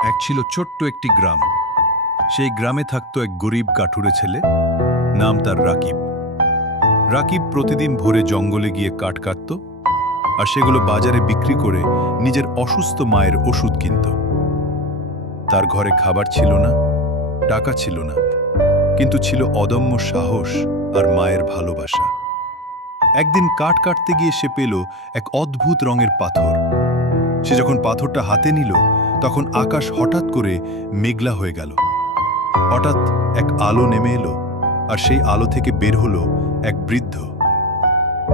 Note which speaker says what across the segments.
Speaker 1: এক ছিল ছোট্ট একটি গ্রাম। সেই গ্রামে থাকত এক গরিব কাঠুরে ছেলে। নাম তার রাকিব। রাকিব প্রতিদিন ভোরে জঙ্গলে গিয়ে কাঠ কাটত আর সেগুলো বাজারে বিক্রি করে নিজের অসুস্থ মায়ের ওষুধ কিনত। তার ঘরে খাবার ছিল না, টাকা ছিল না, কিন্তু ছিল অদম্য সাহস আর মায়ের ভালোবাসা। একদিন কাঠ কাটতে গিয়ে সে পেল এক অদ্ভুত রঙের পাথর। সে যখন পাথরটা হাতে নিল তখন আকাশ হঠাৎ করে মেঘলা হয়ে গেল। হঠাৎ এক আলো নেমে এলো, আর সেই আলো থেকে বের হলো এক বৃদ্ধ।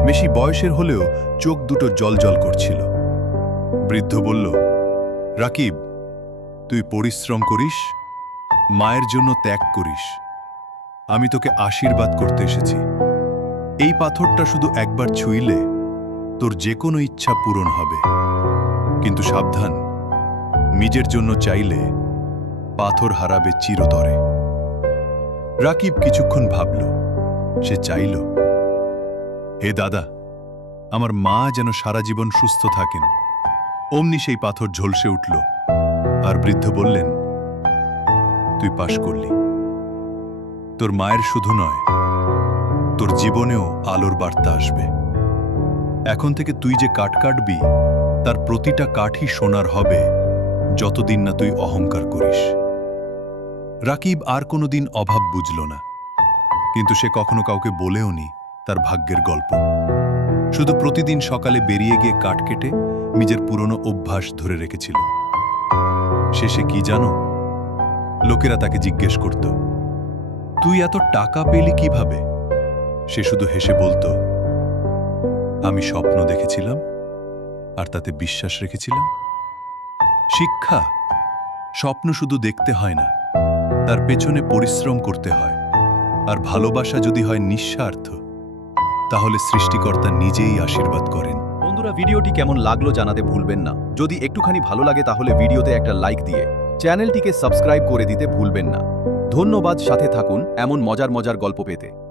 Speaker 1: বেশি বয়সের হলেও চোখ দুটো জলজল করছিল। বৃদ্ধ বলল, রাকিব, তুই পরিশ্রম করিস, মায়ের জন্য ত্যাগ করিস। আমি তোকে আশীর্বাদ করতে এসেছি। এই পাথরটা শুধু একবার ছুঁইলে তোর যে কোনো ইচ্ছা পূরণ হবে। কিন্তু সাবধান নিজের জন্য চাইলে পাথর হারাবে চিরতরে। রাকিব কিছুক্ষণ ভাবল, সে চাইল, হে দাদা, আমার মা যেন সারা জীবন সুস্থ থাকেন। অমনি সেই পাথর ঝলসে উঠল, আর বৃদ্ধ বললেন, তুই পাশ করলি। তোর মায়ের শুধু নয়, তোর জীবনেও আলোর বার্তা আসবে। এখন থেকে তুই যে কাঠ কাটবি, তার প্রতিটা কাঠই সোনার হবে যতদিন না তুই অহংকার করিস। রাকিব আর কোনোদিন অভাব বুঝল না। কিন্তু সে কখনো কাউকে বলেও নি তার ভাগ্যের গল্প। শুধু প্রতিদিন সকালে বেরিয়ে গিয়ে কাঠ কেটে নিজের পুরনো অভ্যাস ধরে রেখেছিল। শেষে কি জানো? লোকেরা তাকে জিজ্ঞেস করত, তুই এত টাকা পেলি কীভাবে? সে শুধু হেসে বলতো, আমি স্বপ্ন দেখেছিলাম আর তাতে বিশ্বাস রেখেছিলাম। শিক্ষা স্বপ্ন শুধু দেখতে হয় না, তার পেছনে পরিশ্রম করতে হয়। আর ভালোবাসা যদি হয় নিঃস্বার্থ, তাহলে সৃষ্টিকর্তা নিজেই আশীর্বাদ করেন।
Speaker 2: বন্ধুরা, ভিডিওটি কেমন লাগল জানাতে ভুলবেন না। যদি একটুখানি ভালো লাগে, তাহলে ভিডিওতে একটা লাইক দিয়ে চ্যানেলটিকে সাবস্ক্রাইব করে দিতে ভুলবেন না। ধন্যবাদ, সাথে থাকুন এমন মজার মজার গল্প পেতে।